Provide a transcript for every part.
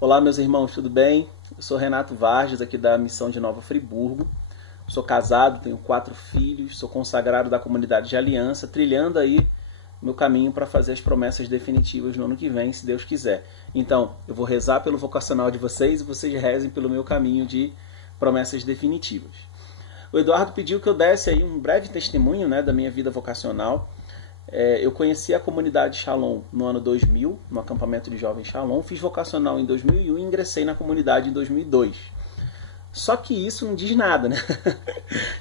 Olá, meus irmãos, tudo bem? Eu sou Renato Vargas, aqui da Missão de Nova Friburgo. Sou casado, tenho 4 filhos, sou consagrado da comunidade de aliança, trilhando aí meu caminho para fazer as promessas definitivas no ano que vem, se Deus quiser. Então, eu vou rezar pelo vocacional de vocês e vocês rezem pelo meu caminho de promessas definitivas. O Eduardo pediu que eu desse aí um breve testemunho, da minha vida vocacional. Eu conheci a comunidade Shalom no ano 2000, no acampamento de jovens Shalom, fiz vocacional em 2001 e ingressei na comunidade em 2002. Só que isso não diz nada, né?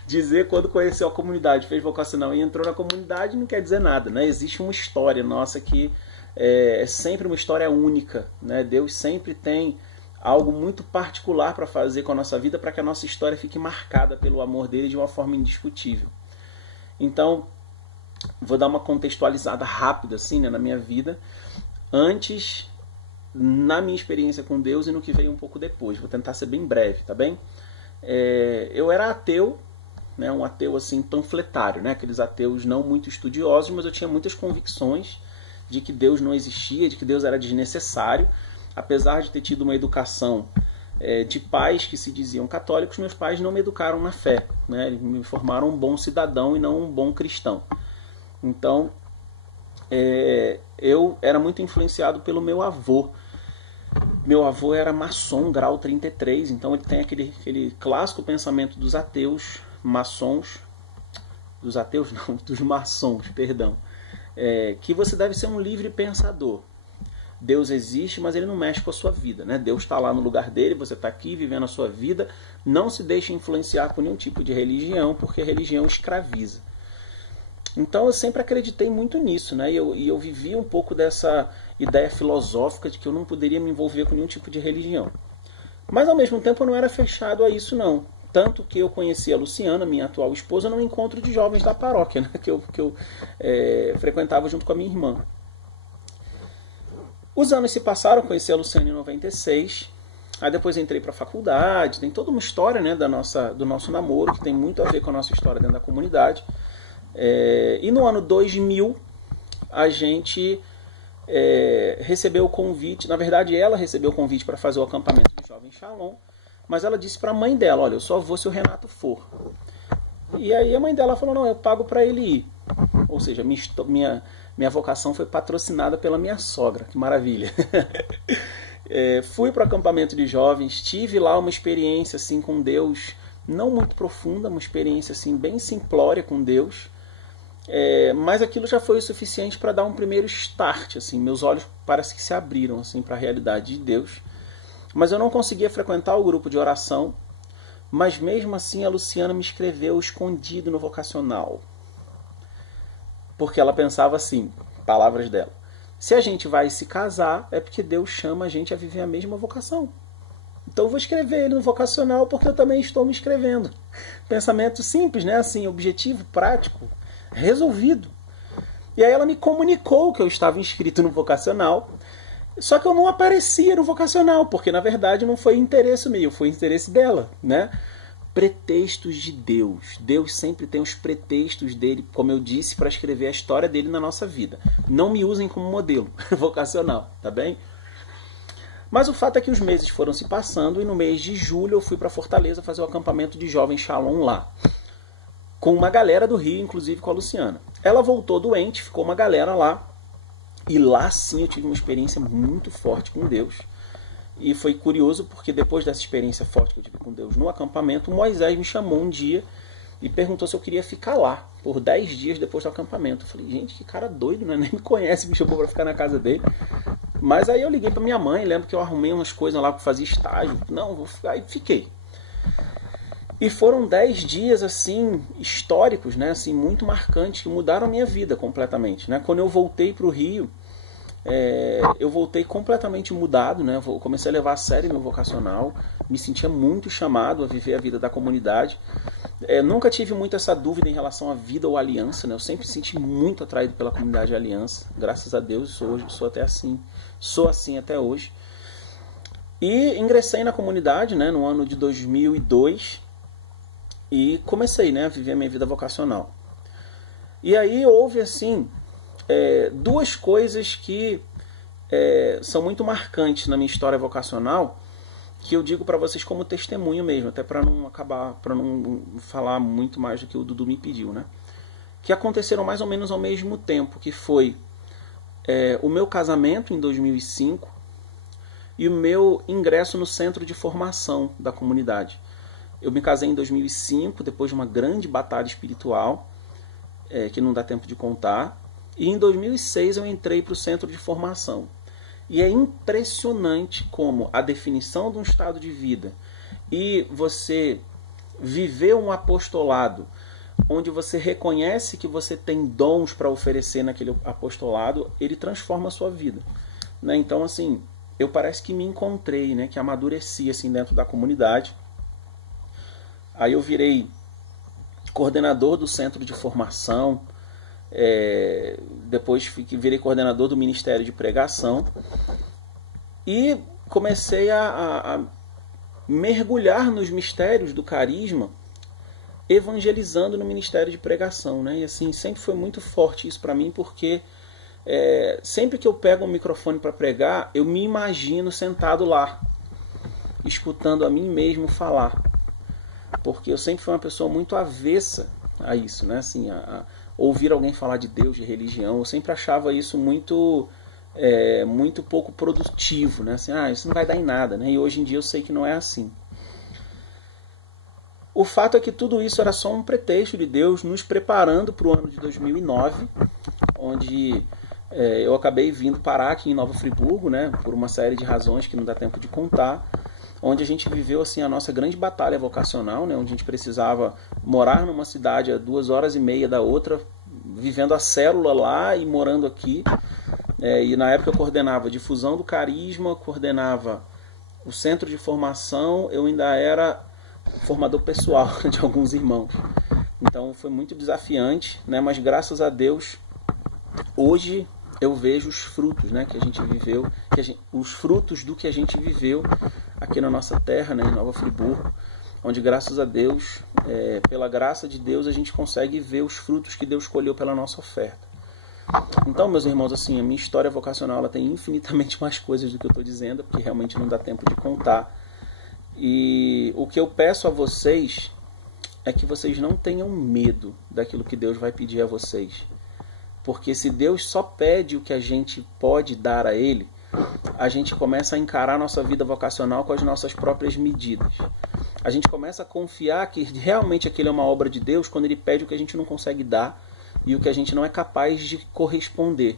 Dizer quando conheceu a comunidade, fez vocacional e entrou na comunidade não quer dizer nada, né? Existe uma história nossa que é sempre uma história única, né? Deus sempre tem algo muito particular para fazer com a nossa vida para que a nossa história fique marcada pelo amor dele de uma forma indiscutível. Então, vou dar uma contextualizada rápida assim, na minha vida, antes, na minha experiência com Deus e no que veio um pouco depois. Vou tentar ser bem breve, tá bem? Eu era ateu, um ateu assim panfletário, aqueles ateus não muito estudiosos, mas eu tinha muitas convicções de que Deus não existia, de que Deus era desnecessário. Apesar de ter tido uma educação de pais que se diziam católicos, meus pais não me educaram na fé, eles me formaram um bom cidadão e não um bom cristão. Então, eu era muito influenciado pelo meu avô. Meu avô era maçom, grau 33, então ele tem aquele clássico pensamento dos ateus, maçons, dos maçons, perdão, que você deve ser um livre pensador. Deus existe, mas ele não mexe com a sua vida, Deus está lá no lugar dele, você está aqui vivendo a sua vida, não se deixe influenciar por nenhum tipo de religião, porque a religião escraviza. Então eu sempre acreditei muito nisso, e eu vivia um pouco dessa ideia filosófica de que eu não poderia me envolver com nenhum tipo de religião. Mas ao mesmo tempo eu não era fechado a isso não. Tanto que eu conheci a Luciana, minha atual esposa, num encontro de jovens da paróquia, que eu frequentava junto com a minha irmã. Os anos se passaram, eu conheci a Luciana em 96, aí depois entrei para a faculdade, tem toda uma história do nosso namoro, que tem muito a ver com a nossa história dentro da comunidade. E no ano 2000, a gente recebeu o convite, na verdade ela recebeu o convite para fazer o acampamento do Jovem Shalom, mas ela disse para a mãe dela, olha, eu só vou se o Renato for. E aí a mãe dela falou, não, eu pago para ele ir. Ou seja, minha vocação foi patrocinada pela minha sogra, que maravilha. Fui para o acampamento de jovens, tive lá uma experiência assim, com Deus, não muito profunda, uma experiência assim, bem simplória com Deus, mas aquilo já foi o suficiente para dar um primeiro start. Assim, meus olhos parece que se abriram assim, para a realidade de Deus. Mas eu não conseguia frequentar o grupo de oração, mas mesmo assim a Luciana me escreveu escondido no vocacional. Porque ela pensava assim, palavras dela, se a gente vai se casar, é porque Deus chama a gente a viver a mesma vocação. Então eu vou escrever ele no vocacional porque eu também estou me inscrevendo. Pensamento simples, assim, objetivo, prático, resolvido. E aí ela me comunicou que eu estava inscrito no vocacional, só que eu não aparecia no vocacional, porque na verdade não foi interesse meu, foi interesse dela, Pretextos de Deus. Deus sempre tem os pretextos dele, como eu disse, para escrever a história dele na nossa vida. Não me usem como modelo vocacional, tá bem? Mas o fato é que os meses foram se passando e no mês de julho eu fui para Fortaleza fazer o acampamento de jovens Shalom lá. Com uma galera do Rio, inclusive com a Luciana. Ela voltou doente, ficou uma galera lá. E lá sim eu tive uma experiência muito forte com Deus. E foi curioso porque depois dessa experiência forte que eu tive com Deus no acampamento, Moisés me chamou um dia e perguntou se eu queria ficar lá por 10 dias depois do acampamento. Eu falei, gente, que cara doido, Nem me conhece, me chamou para ficar na casa dele. Mas aí eu liguei para minha mãe, lembro que eu arrumei umas coisas lá para fazer estágio. Não, vou ficar. Aí fiquei. E foram 10 dias, assim, históricos, assim, muito marcantes, que mudaram a minha vida completamente, Quando eu voltei para o Rio, eu voltei completamente mudado, Eu comecei a levar a sério meu vocacional, me sentia muito chamado a viver a vida da comunidade. Nunca tive muito essa dúvida em relação à vida ou aliança, Eu sempre me senti muito atraído pela comunidade de aliança, graças a Deus, sou assim até hoje. E ingressei na comunidade, no ano de 2002, e comecei, a viver a minha vida vocacional. E aí houve, assim, duas coisas que são muito marcantes na minha história vocacional, que eu digo para vocês como testemunho mesmo, até para não falar muito mais do que o Dudu me pediu, né? Que aconteceram mais ou menos ao mesmo tempo, que foi o meu casamento em 2005 e o meu ingresso no centro de formação da comunidade. Eu me casei em 2005, depois de uma grande batalha espiritual, que não dá tempo de contar, e em 2006 eu entrei para o centro de formação. E é impressionante como a definição de um estado de vida e você viver um apostolado onde você reconhece que você tem dons para oferecer naquele apostolado, ele transforma a sua vida, né? Então, assim, eu parece que me encontrei, né? Que amadureci assim, dentro da comunidade. Aí eu virei coordenador do centro de formação, depois virei coordenador do Ministério de Pregação e comecei a mergulhar nos mistérios do carisma, evangelizando no Ministério de Pregação, né? E assim, sempre foi muito forte isso para mim, porque sempre que eu pego um microfone para pregar, eu me imagino sentado lá, escutando a mim mesmo falar, porque eu sempre fui uma pessoa muito avessa a isso, né? Assim, a ouvir alguém falar de Deus, de religião, eu sempre achava isso muito pouco produtivo, né? Assim, isso não vai dar em nada, né? E hoje em dia eu sei que não é assim. O fato é que tudo isso era só um pretexto de Deus nos preparando para o ano de 2009, onde eu acabei vindo parar aqui em Nova Friburgo, né? Por uma série de razões que não dá tempo de contar, onde a gente viveu assim a nossa grande batalha vocacional, né? Onde a gente precisava morar numa cidade a 2h30 da outra, vivendo a célula lá e morando aqui. E na época eu coordenava a difusão do carisma, coordenava o centro de formação, eu ainda era formador pessoal de alguns irmãos. Então foi muito desafiante, né? Mas graças a Deus, hoje eu vejo os frutos, né, que a gente viveu, os frutos do que a gente viveu aqui na nossa terra, né, em Nova Friburgo, onde graças a Deus, pela graça de Deus, a gente consegue ver os frutos que Deus escolheu pela nossa oferta. Então, meus irmãos, assim, a minha história vocacional ela tem infinitamente mais coisas do que eu estou dizendo, porque realmente não dá tempo de contar. E o que eu peço a vocês é que vocês não tenham medo daquilo que Deus vai pedir a vocês. Porque se Deus só pede o que a gente pode dar a Ele, a gente começa a encarar a nossa vida vocacional com as nossas próprias medidas. A gente começa a confiar que realmente aquilo é uma obra de Deus quando Ele pede o que a gente não consegue dar e o que a gente não é capaz de corresponder.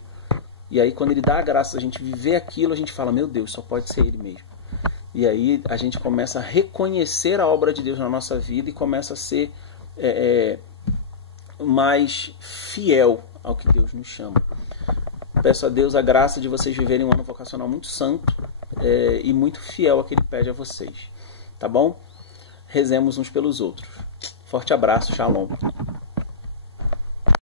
E aí quando Ele dá a graça a gente viver aquilo, a gente fala, meu Deus, só pode ser Ele mesmo. E aí a gente começa a reconhecer a obra de Deus na nossa vida e começa a ser mais fiel ao que Deus nos chama. Peço a Deus a graça de vocês viverem um ano vocacional muito santo e muito fiel ao que Ele pede a vocês. Tá bom? Rezemos uns pelos outros. Forte abraço, shalom.